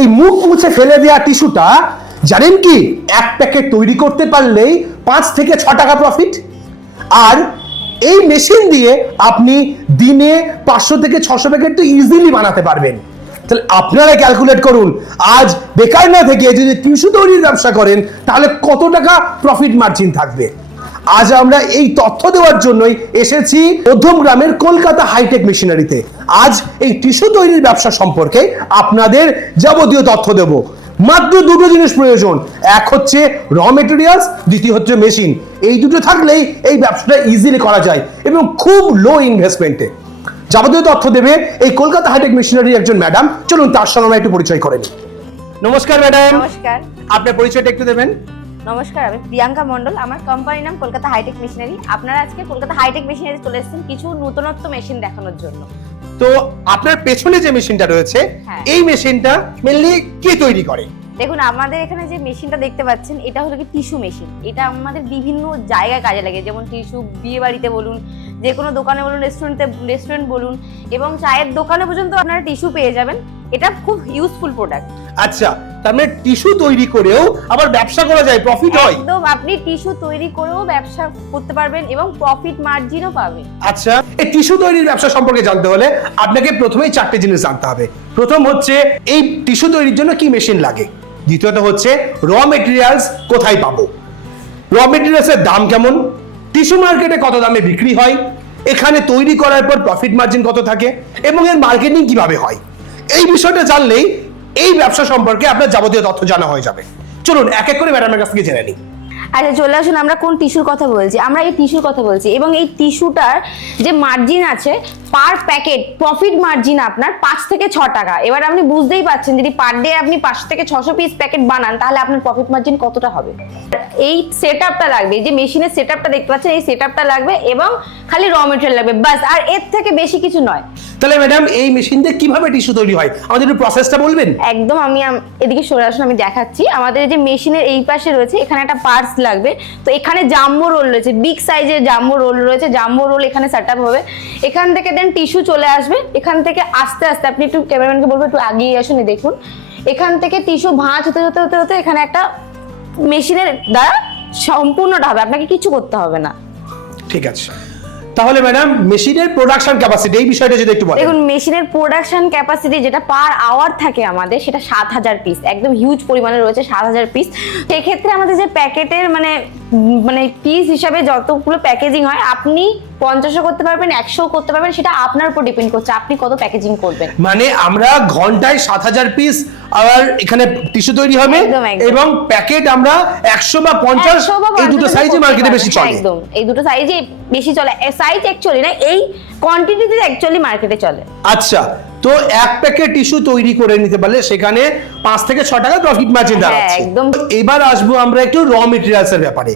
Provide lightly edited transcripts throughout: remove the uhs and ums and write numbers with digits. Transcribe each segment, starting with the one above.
এই মুখ মুছে ফেলে দেওয়া টিস্যুটা জানেন কি এক প্যাকেট তৈরি করতে পারলেই 5 থেকে 6 টাকা প্রফিট। আর এই মেশিন দিয়ে আপনি দিনে 500 থেকে 600 প্যাকেট তো ইজিলি বানাতে পারবেন। তাহলে আপনারা ক্যালকুলেট করুন, আজ বেকার না থেকে যদি টিস্যু তৈরির ব্যবসা করেন তাহলে কত টাকা প্রফিট মার্জিন থাকবে। আজ আমরা এই তথ্য দেওয়ার জন্যই এসেছি মধ্যমগ্রামের কলকাতা হাইটেক মেশিনারিতে। আজ এই টিস্যু তৈরির ব্যবসা সম্পর্কে আপনাদের যাবতীয় তথ্য দেব। মাত্র দুটো জিনিস প্রয়োজন, এক হচ্ছে র মেটেরিয়ালস, দ্বিতীয় হচ্ছে মেশিন। এই দুটো থাকলেই এই ব্যবসাটা ইজিলি করা যায় এবং খুব লো ইনভেস্টমেন্টে। যাবতীয় তথ্য দেবে এই কলকাতা হাইটেক মেশিনারির একজন ম্যাডাম। চলুন তার সঙ্গে আমরা একটু পরিচয় করে নিই। নমস্কার ম্যাডাম। নমস্কার। আপনার পরিচয়টা একটু দেবেন। নমস্কার, আমি প্রিয়াঙ্কা মণ্ডল। আমার কোম্পানির নাম কলকাতা হাইটেক মেশিনারি। আপনারা আজকে কলকাতা হাইটেক মেশিনারি চলে এসেছেন কিছু নতুনত্ব মেশিন দেখানোর জন্য। তো আপনার পেছনে যে মেশিনটা রয়েছে, এই মেশিনটা মেইনলি কে তৈরি করে? দেখুন, আমাদের এখানে যে মেশিনটা দেখতে পাচ্ছেন এটা হলো কি টিস্যু মেশিন। এটা আমাদের বিভিন্ন জায়গায় কাজে লাগে, যেমন টিস্যু বিয়ে বাড়িতে বলুন, যে কোনো দোকানে বলুন, রেস্টুরেন্ট বলুন, এবং চায়ের দোকানে পর্যন্ত আপনারা টিস্যু পেয়ে যাবেন। এটা খুব ইউজফুল প্রোডাক্ট। আচ্ছা, তার মানে টিস্যু তৈরি করেও আবার ব্যবসা করা যায়, প্রফিট হয়? একদম, আপনি টিস্যু তৈরি করেও ব্যবসা করতে পারবেন এবং প্রফিট মার্জিনও পাবেন। আচ্ছা, এই টিস্যু তৈরির ব্যবসা সম্পর্কে জানতে হলে আপনাকে প্রথমেই 4টে জিনিস জানতে হবে। প্রথম হচ্ছে এই টিস্যু তৈরির জন্য কি মেশিন লাগে, দ্বিতীয়ত হচ্ছে র মেটেরিয়ালস কোথায় পাবো, র মেটেরিয়ালসের দাম কেমন, টিস্যু মার্কেটে কত দামে বিক্রি হয়, এখানে তৈরি করার পর প্রফিট মার্জিন কত থাকে এবং এর মার্কেটিং কিভাবে হয়। এই বিষয়টা জানলেই এই ব্যবসা সম্পর্কে আপনার যাবতীয় তথ্য জানা হয়ে যাবে। চলুন এক এক করে ম্যাডামের কাছ থেকে জেনে নিই। আচ্ছা, চলে আসুন। আমরা কোন টিস্যুর কথা বলছি? আমরা এই টিস্যুর কথা বলছি, এবং এই টিস্যুটার যে মার্জিন আছে পার প্যাকেট প্রফিট মার্জিন আপনার 5 থেকে 6 টাকা। এবার আপনি বুঝতেই পারছেন, যদি পার ডে আপনি 500 থেকে 600 পিস প্যাকেট বানান তাহলে আপনার প্রফিট মার্জিন কতটা হবে। এই সেটআপটা লাগবে, যে মেশিনের সেটআপটা দেখতে পাচ্ছেন এই সেটআপটা লাগবে, এবং খালি র মেটেরিয়াল লাগবে, বাস। আর এর থেকে বেশি কিছু নয়। তাহলে ম্যাডাম এই মেশিন দিয়ে কিভাবে টিস্যু তৈরি হয় আমাদের একটু প্রসেসটা বলবেন? একদম, আমি এদিকে সরে আসুন, আমি দেখাচ্ছি। আমাদের যে মেশিনের এই পাশে রয়েছে, এখানে একটা পার্টস লাগবে। তো এখানে জাম্বো রোল রয়েছে, বিগ সাইজের জাম্বো রোল রয়েছে। জাম্বো রোল এখানে সেটআপ হবে, এখান থেকে দেন টিস্যু চলে আসবে। এখান থেকে আস্তে আস্তে আপনি একটু ক্যামেরাম্যানকে বলবো একটু আগিয়ে আসুন, দেখুন এখান থেকে টিস্যু ভাঁজ হতে হতে হতে হতে এখানে একটা মেশিনের দ্বারা সম্পূর্ণটা হবে, আপনাকে কিছু করতে হবে না। ঠিক আছে, তাহলে ম্যাডাম মেশিনের প্রোডাকশন ক্যাপাসিটি এই বিষয়টা যদি একটু বলেন। দেখুন, মেশিনের প্রোডাকশন ক্যাপাসিটি যেটা পার আওয়ার থাকে আমাদের, সেটা 7000 পিস, একদম হিউজ পরিমাণে রয়েছে 7000 পিস। সেই ক্ষেত্রে আমাদের যে প্যাকেটের মানে পিস হিসাবে যতগুলো প্যাকেজিং হয়, আপনি 50ও করতে পারবেন, 100ও করতে পারবেন, সেটা আপনার উপর ডিপেন্ড করছে আপনি কত প্যাকেজিং করবেন। মানে আমরা ঘন্টায় 7000 পিস আর এখানে টিস্যু তৈরি হবে, এবং প্যাকেট আমরা 100 বা 50 এই দুটো সাইজে মার্কেটে বেশি চলে। একদম, এই দুটো সাইজে বেশি চলে। সাইজ অ্যাকচুয়ালি না, এই কোয়ান্টিটিতে অ্যাকচুয়ালি মার্কেটে চলে। আচ্ছা, তো এক প্যাকেট টিস্যু তৈরি করে নিতে পারলে সেখানে 5 থেকে 6 টাকা প্রফিট মার্জিন দাঁড়াচ্ছে। একদম। এবার আসবো আমরা একটু র মেটেরিয়ালস এর ব্যাপারে।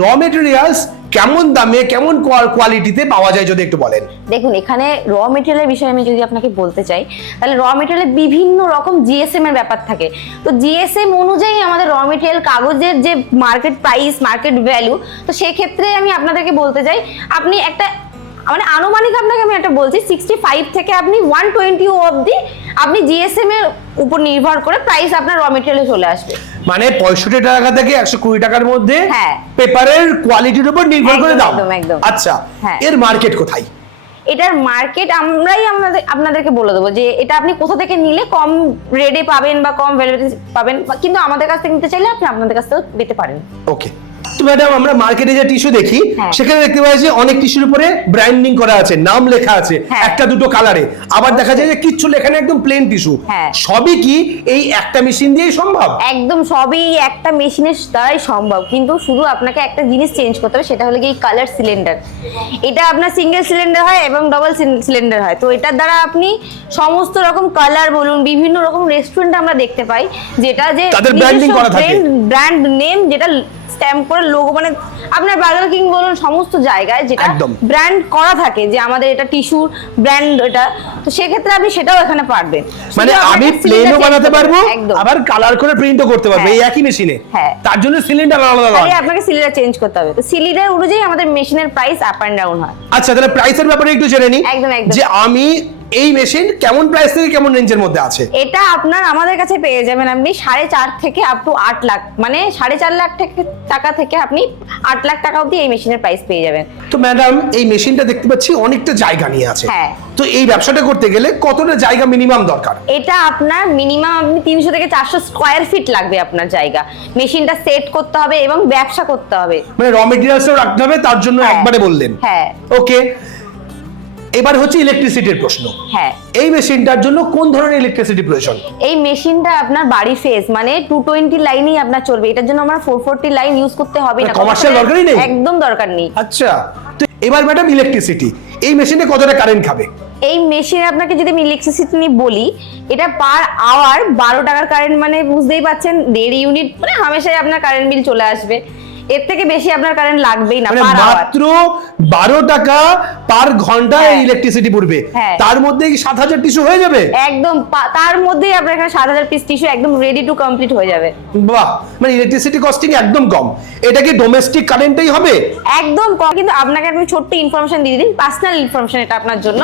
র মেটেরিয়ালস কেমন দামে কেমন কোয়ালিটিতে পাওয়া যায় যদি একটু বলেন। দেখুন, এখানে র মেটেরিয়ালের বিষয়ে আমি যদি আপনাকে বলতে চাই, তাহলে র মেটেরিয়ালে বিভিন্ন রকম জিএসএম এর ব্যাপার থাকে। তো জিএসএম অনুযায়ী আমাদের র মেটেরিয়াল কাগজের যে মার্কেট প্রাইস, মার্কেট ভ্যালু, তো সেই ক্ষেত্রে আমি আপনাদেরকে বলতে চাই, আপনি একটা মানে আনুমানিক আপনাকে আমি একটা বলছি, 65 থেকে আপনি 120 অবধি আপনি জিএসএম এর উপর নির্ভর করে প্রাইস আপনার র মেটেরিয়ালে চলে আসবে। মানে 65 টাকা থেকে 120 টাকার মধ্যে পেপারের কোয়ালিটির উপর নির্ভর করে দাম। একদম। আচ্ছা, এর মার্কেট কোথায়? এটার মার্কেট আমরাই আপনাদেরকে বলে দেবো যে এটা আপনি কোথা থেকে নিলে কম রেটে পাবেন বা কম ভ্যালুতে পাবেন, কিন্তু আমাদের কাছ থেকে নিতে চাইলে আপনি আপনাদের কাছ থেকে পেতে পারেন। ওকে, তো ম্যাডাম আমরা মার্কেটে যে টিস্যু দেখি সেখানে দেখতে পাই যে অনেক টিস্যুর উপরে ব্র্যান্ডিং করা আছে, নাম লেখা আছে একটা দুটো কালারে, আবার দেখা যায় যে কিচ্ছু লেখা নেই, একদম প্লেন টিস্যু। সবই কি এই একটা মেশিন দিয়েই সম্ভব? একদম, সবই একটা মেশিনের দ্বারাই সম্ভব, কিন্তু শুধু আপনাকে একটা জিনিস চেঞ্জ করতে হবে, সেটা হলো কি কালার সিলিন্ডার। এটা আপনার সিঙ্গেল সিলিন্ডার হয় এবং ডাবল সিলিন্ডার হয়। তো এটার দ্বারা আপনি সমস্ত রকম কালার বলুন, বিভিন্ন রকম রেস্টুরেন্টে আমরা দেখতে পাই যেটা যে ব্র্যান্ডিং করা থাকে, ব্র্যান্ড নেম যেটা স্ট্যাম্প করে লোগো, মানে আপনার বার্গার কিং বলুন, সমস্ত জায়গায় যেটা একদম। ব্র্যান্ড করা থাকে যে আমাদের এটা টিস্যু ব্র্যান্ড, এটা তো সেক্ষেত্রে আপনি সেটাও এখানে পারবেন। মানে শুধু আমি আপনাকে প্লেনও cylinder বানাতে change পারবো, করতে হবে, একদম। আবার কালার করে প্রিন্টও করতে পারবো এই হ্যাঁ। একই মেশিনে। হ্যাঁ। তার জন্য সিলিন্ডার আলাদা খালি আলাদা। আপনাকে সিলিন্ডার চেঞ্জ করতে হবে, তো সিলিন্ডার অনুযায়ী আমাদের মেশিনের প্রাইস আপ এন্ড ডাউন হয়। আচ্ছা, তাহলে প্রাইসের ব্যাপারে একটু জেনে নিই একদম, একদম। যে আমি এই মেশিন কেমন প্রাইস থেকে কেমন রেঞ্জের মধ্যে আছে। এটা আপনার আমাদের কাছে পেয়ে যাবেন আপনি 4.5 থেকে আপ টু 8 লাখ, মানে 4.5 লাখ টাকা থেকে আপনি 8 লাখ টাকা অবধি এই মেশিনের প্রাইস পেয়ে যাবেন। তো ম্যাডাম, এই মেশিনটা দেখতে পাচ্ছি অনেকটা জায়গা নিয়ে আছে। হ্যাঁ। তো এই ব্যবসাটা করতে গেলে কতটা জায়গা মিনিমাম দরকার? এটা আপনার মিনিমাম আপনি 300 থেকে 400 স্কয়ার ফিট লাগবে আপনার জায়গা। মেশিনটা সেট করতে হবে এবং ব্যবসা করতে হবে, মানে র মেটেরিয়ালসও রাখতে হবে, তার জন্য হ্যাঁ। একবারে বললেন। হ্যাঁ। ওকে, এবার হচ্ছে ইলেকট্রিসিটির প্রশ্ন। হ্যাঁ। এই মেশিনটার জন্য কোন ধরনের ইলেকট্রিসিটি প্রয়োজন? এই মেশিনটা আপনার বাড়ি ফেজ মানে 220 লাইনই আপনার চলবে, এটার জন্য আমরা 440 লাইন ইউজ করতে হবে না। কমার্শিয়াল দরকারই নেই? একদম দরকার নেই। আচ্ছা, তো এবার ম্যাডাম ইলেকট্রিসিটি, এই মেশিনে কতটা কারেন্ট খাবে? এই মেশিনে আপনাকে যদি আমি ইলেকট্রিসিটি নিয়ে বলি, এটা পার আওয়ার 12 টাকার কারেন্ট, মানে বুঝতেই পাচ্ছেন 1.5 ইউনিট, মানে হামেশাই আপনার কারেন্ট বিল চলে আসবে। এর থেকে বেশি আপনার কারেন্ট লাগবেই না মানে পার আওয়ার। মাত্র 12 টাকা পার ঘন্টা হ্যাঁ। ইলেকট্রিসিটি পড়বে। হ্যাঁ। তার মধ্যে কি 7000 টিস্যু হয়ে যাবে? একদম তার মধ্যেই আপনার এখানে 7000 পিস টিস্যু একদম রেডি টু কমপ্লিট হয়ে যাবে। বাহ, মানে ইলেকট্রিসিটি কস্টিং একদম কম। এটা কি ডোমেস্টিক কারেন্টেই হবে? একদম কম। কিন্তু আপনাকে আমি ছোট্ট ইনফরমেশন দিয়ে দিই, পার্সোনাল ইনফরমেশন এটা আপনার জন্য,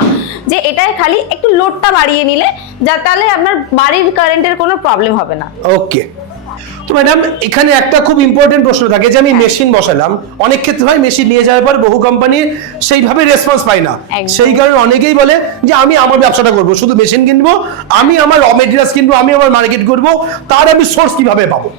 যে এটাই খালি একটু লোডটা বাড়িয়ে নিলে যা, তাহলে আপনার বাড়ির কারেন্টের কোনো প্রবলেম হবে না। ওকে। তো ম্যাডাম, এখানে একটা খুব ইম্পর্টেন্ট প্রশ্ন থাকে যে আমি মেশিন বসালাম, অনেক ক্ষেত্রে হয় মেশিন নিয়ে যাওয়ার পর বহু কোম্পানি সেইভাবে রেসপন্স পায় না। একদম। সেই কারণে অনেকেই বলে যে আমি আমার ব্যবসাটা করব, শুধু মেশিন কিনবো, আমি আমার র মেটেরিয়ালস কিনবো, আমি আমার মার্কেট করব, তার আমি সোর্স কিভাবে পাবো?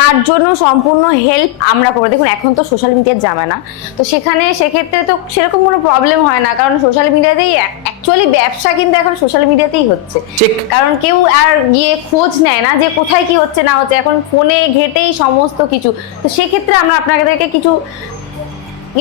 তার জন্য সম্পূর্ণ হেল্প আমরা করবো। দেখুন এখন তো সোশ্যাল মিডিয়ার জামানা, তো সেক্ষেত্রে তো সেরকম কোনো প্রবলেম হয় না, কারণ সোশ্যাল মিডিয়াতেই অ্যাকচুয়ালি ব্যবসা কিন্তু এখন সোশ্যাল মিডিয়াতেই হচ্ছে। ঠিক। কারণ কেউ আর গিয়ে খোঁজ নেয় না যে কোথায় কি হচ্ছে না হচ্ছে, এখন ফোনে ঘেটেই সমস্ত কিছু। তো সেক্ষেত্রে আমরা আপনাদেরকে কিছু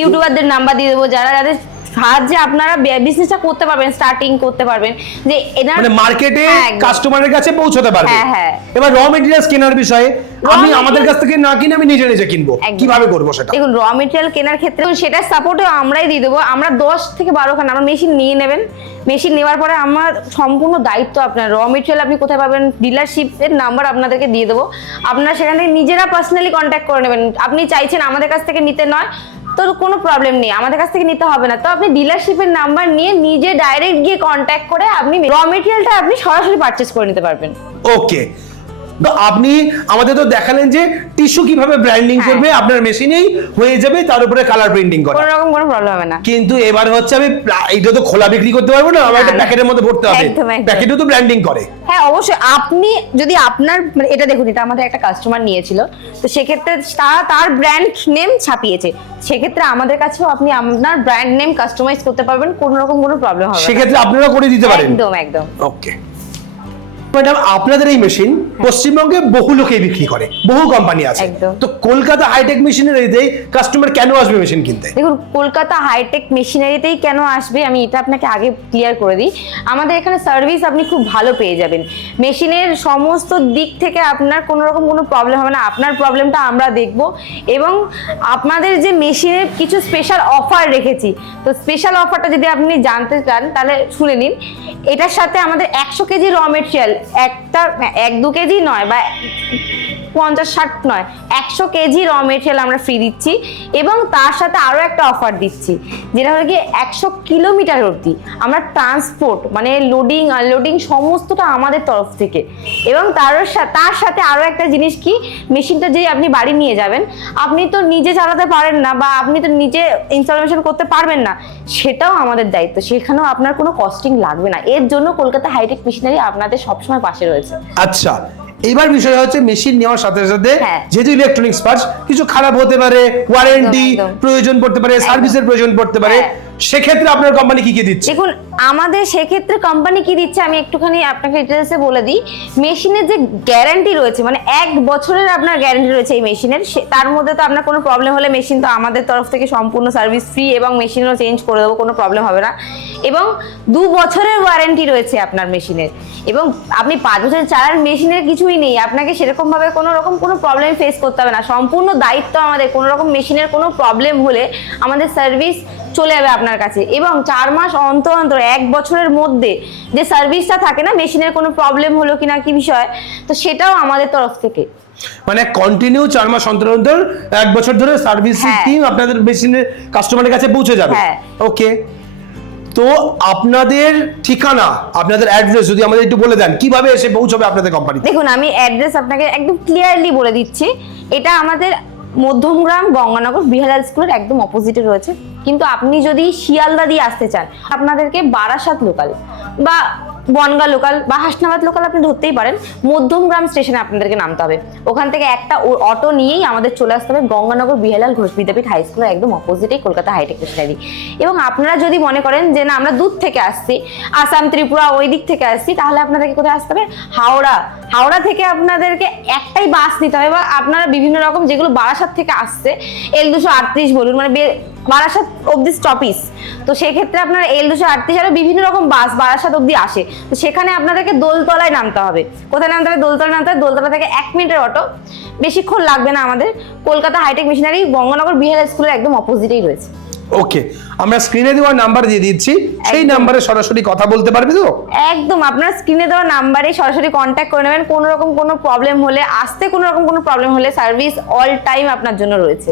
ইউটিউবারদের নাম্বার দিয়ে দেবো, যাদের সাহায্যে আপনারা বিজনেসটা করতে পারবেন, স্টার্টিং করতে পারবেন, যে এনার মানে মার্কেটে হ্যাঁ, একদম। কাস্টমারের কাছে পৌঁছতে পারবে। হ্যাঁ, হ্যাঁ। এবার র মেটেরিয়ালস কেনার বিষয়ে আমি materials- আমাদের কাছ থেকে না কিনে আমি নিজে নিজে কিনবো, একদম। কিভাবে করবো সেটা? দেখুন র মেটেরিয়াল কেনার ক্ষেত্রে সেটা সাপোর্টও আমরাই দিয়ে দেবো। আমরা 10 থেকে 12 খানা আমরা মেশিন নিয়ে নেবেন, মেশিন নেওয়ার পরে আমার সম্পূর্ণ দায়িত্ব আপনার। র মেটেরিয়াল আপনি কোথায় পাবেন, ডিলারশিপের নাম্বার আপনাদেরকে দিয়ে দেবো, আপনারা সেখান থেকে নিজেরা পার্সোনালি কন্ট্যাক্ট করে নেবেন। আপনি চাইছেন আমাদের কাছ থেকে নিতে, নয় তো কোনো প্রবলেম নেই, আমাদের কাছ থেকে নিতে হবে না, তো আপনি ডিলারশিপের নাম্বার নিয়ে নিজে ডাইরেক্ট গিয়ে কন্ট্যাক্ট করে আপনি র মেটেরিয়ালটা আপনি সরাসরি পারচেজ করে নিতে পারবেন। ওকে। তো আপনি আমাদের তো দেখালেন যে টিস্যু কিভাবে ব্র্যান্ডিং হ্যাঁ। করবে, আপনার মেশিনেই হয়ে যাবে, তার উপরে কালার প্রিন্টিং করা। কোনো রকম কোনো প্রবলেম হবে না। কিন্তু এবার হচ্ছে আমি এটা তো খোলা বিক্রি করতে পারবো না, আমার একটা না, না। প্যাকেটের মধ্যে ভরতে হবে, একদম, একদম। প্যাকেটও তো ব্র্যান্ডিং করে। হ্যাঁ অবশ্যই, আপনি যদি আপনার মানে এটা দেখুন, এটা আমাদের একটা কাস্টমার নিয়েছিল, তো সেক্ষেত্রে তার ব্র্যান্ড নেম ছাপিয়েছে, সেক্ষেত্রে আমাদের কাছেও আপনি আপনার ব্র্যান্ড নেম কাস্টমাইজ করতে পারবেন, কোনো রকম কোনো প্রবলেম হবে না। সেক্ষেত্রে আপনারা করে দিতে পারেন। একদম একদম। ওকে ম্যাডাম, আপনাদের এই মেশিন পশ্চিমবঙ্গে বহু লোকেই বিক্রি করে, বহু কোম্পানি আছে, একদম। তো কলকাতা হাইটেক মেশিনারিতেই কাস্টমার কেন আসবে মেশিন কিনতে? দেখুন কলকাতা হাইটেক মেশিনারিতেই কেন আসবে আমি এটা আপনাকে আগে ক্লিয়ার করে দিই। আমাদের এখানে সার্ভিস আপনি খুব ভালো পেয়ে যাবেন, মেশিনের সমস্ত দিক থেকে আপনার কোনো রকম কোনো প্রবলেম হবে না, আপনার প্রবলেমটা আমরা দেখব। এবং আপনাদের যে মেশিনের কিছু স্পেশাল অফার রেখেছি, তো স্পেশাল অফারটা যদি আপনি জানতে চান তাহলে শুনে নিন। এটার সাথে আমাদের 100 কেজি র মেটেরিয়াল, একটা 1-2 কেজি নয় বা 50-60 নয়, 100 কেজি র মেটেরিয়াল আমরা ফ্রি দিচ্ছি। এবং তার সাথে আরো একটা অফার দিচ্ছি, যেটা হলো কি 100 কিলোমিটার অবধি আমরা ট্রান্সপোর্ট, মানে লোডিং আনলোডিং সমস্তটা আমাদের তরফ থেকে। এবং তার সাথে আরো একটা জিনিস কি, মেশিনটা যে আপনি বাড়ি নিয়ে যাবেন, আপনি তো নিজে চালাতে পারেন না বা আপনি তো নিজে ইনস্টলেশন করতে পারবেন না, সেটাও আমাদের দায়িত্ব, সেখানেও আপনার কোনো কস্টিং লাগবে না। এর জন্য কলকাতা হাইটেক মেশিনারি আপনাদের সবসময় পাশে রয়েছে। আচ্ছা, এবার বিষয় হচ্ছে মেশিন নেওয়ার সাথে সাথে হ্যাঁ। যেহেতু ইলেকট্রনিক্স পার্টস কিছু খারাপ হতে পারে, ওয়ারেন্টি একদম। প্রয়োজন পড়তে পারে, সার্ভিসের প্রয়োজন পড়তে পারে, হ্যাঁ। সেক্ষেত্রে আপনার কোম্পানি কি কি দিচ্ছে? দেখুন, আমাদের সেক্ষেত্রে কোম্পানি কি দিচ্ছে আমি একটুখানি আপনাকে ডিটেলসে বলে দিই। মেশিনের যে গ্যারান্টি রয়েছে, মানে 1 বছরের আপনার গ্যারান্টি রয়েছে এই মেশিনের, তার মধ্যে তো আপনার কোনো প্রবলেম হলে মেশিন তো আমাদের তরফ থেকে সম্পূর্ণ সার্ভিস ফ্রি এবং মেশিনও চেঞ্জ করে দেবো, কোনো প্রবলেম হবে না। এবং 2 বছরের ওয়ারেন্টি রয়েছে আপনার মেশিনের, এবং আপনি 5 বছর চালান, মেশিনের কিছুই নেই, আপনাকে সেরকম ভাবে কোনো রকম কোনো প্রবলেম ফেস করতে হবে না। সম্পূর্ণ দায়িত্ব আমাদের, কোনো রকম মেশিনের কোনো প্রবলেম হলে আমাদের সার্ভিস চলে যাবে আপনার কাছে। এবং 4 মাস অন্তর অন্তর 1 বছরের মধ্যে যে সার্ভিসটা থাকে না, মেশিনের কোনো প্রবলেম হলো কিনা কি বিষয়, তো সেটাও আমাদের তরফ থেকে। মানে কন্টিনিউ 4 মাস অন্তর অন্তর 1 বছর ধরে সার্ভিসিং হ্যাঁ। টিম আপনাদের মেশিনের কাস্টমারের কাছে পৌঁছে যাবে। হ্যাঁ। ওকে, তো আপনাদের ঠিকানা, আপনাদের অ্যাড্রেস যদি আমাদের একটু বলে দেন, কিভাবে এসে পৌঁছবে আপনাদের কোম্পানিতে? দেখুন, আমি অ্যাড্রেস আপনাকে একদম ক্লিয়ারলি বলে দিচ্ছি। এটা আমাদের মধ্যমগ্রাম গঙ্গানগর বিহালাল স্কুলের একদম অপোজিটে রয়েছে। কিন্তু আপনি যদি শিয়ালদা দিয়ে আসতে চান, আপনাদেরকে বারাসাত লোকাল বা বনগাঁ লোকাল বা হাসনাবাদ লোকাল আপনি ধরতেই পারেন। মধ্যমগ্রাম স্টেশনে আপনাদেরকে নামতে হবে। ওখান থেকে একটা অটো নিয়েই আমাদের চলে আসতে হবে গঙ্গানগর বিহালাল ঘোষ বিদ্যাপীঠ হাই স্কুলের একদম অপোজিটেই কলকাতা হাইটেক স্টেশনারি। এবং আপনারা যদি মনে করেন যে না আমরা দূর থেকে আসছি, আসাম ত্রিপুরা ওই দিক থেকে আসছি, তাহলে আপনাদেরকে কোথায় আসতে হবে? হাওড়া থেকে আপনাদেরকে একটাই বাস নিতে হবে, বা আপনারা বিভিন্ন রকম যেগুলো বারাসাত থেকে আসছে, L238 বলুন, মানে বারাসাত অব্দি স্টপিস, তো সেক্ষেত্রে আপনার L238 আরো বিভিন্ন রকম বাস বারাসাত অব্দি আসে। তো সেখানে আপনাদেরকে দোলতলায় নামতে হবে। কোথায় নামতে হবে? দোলতলায় নামতে হবে। দোলতলা থেকে 1 মিনিটের অটো, বেশিক্ষণ লাগবে না আমাদের। কলকাতা হাইটেক মেশিনারি গঙ্গানগর বিহালাল স্কুলের একদম অপোজিটেই রয়েছে। ওকে, আমরা স্ক্রিনে দেওয়া নাম্বার দিয়ে দিচ্ছি, সেই নাম্বারে সরাসরি কথা বলতে পারবে তো? একদম, আপনার স্ক্রিনে দেওয়া নাম্বারে সরাসরি কন্ট্যাক্ট করে নেবেন। কোনো রকম কোনো প্রবলেম হলে, আসতে কোনো রকম কোনো প্রবলেম হলে সার্ভিস অল টাইম আপনার জন্য রয়েছে।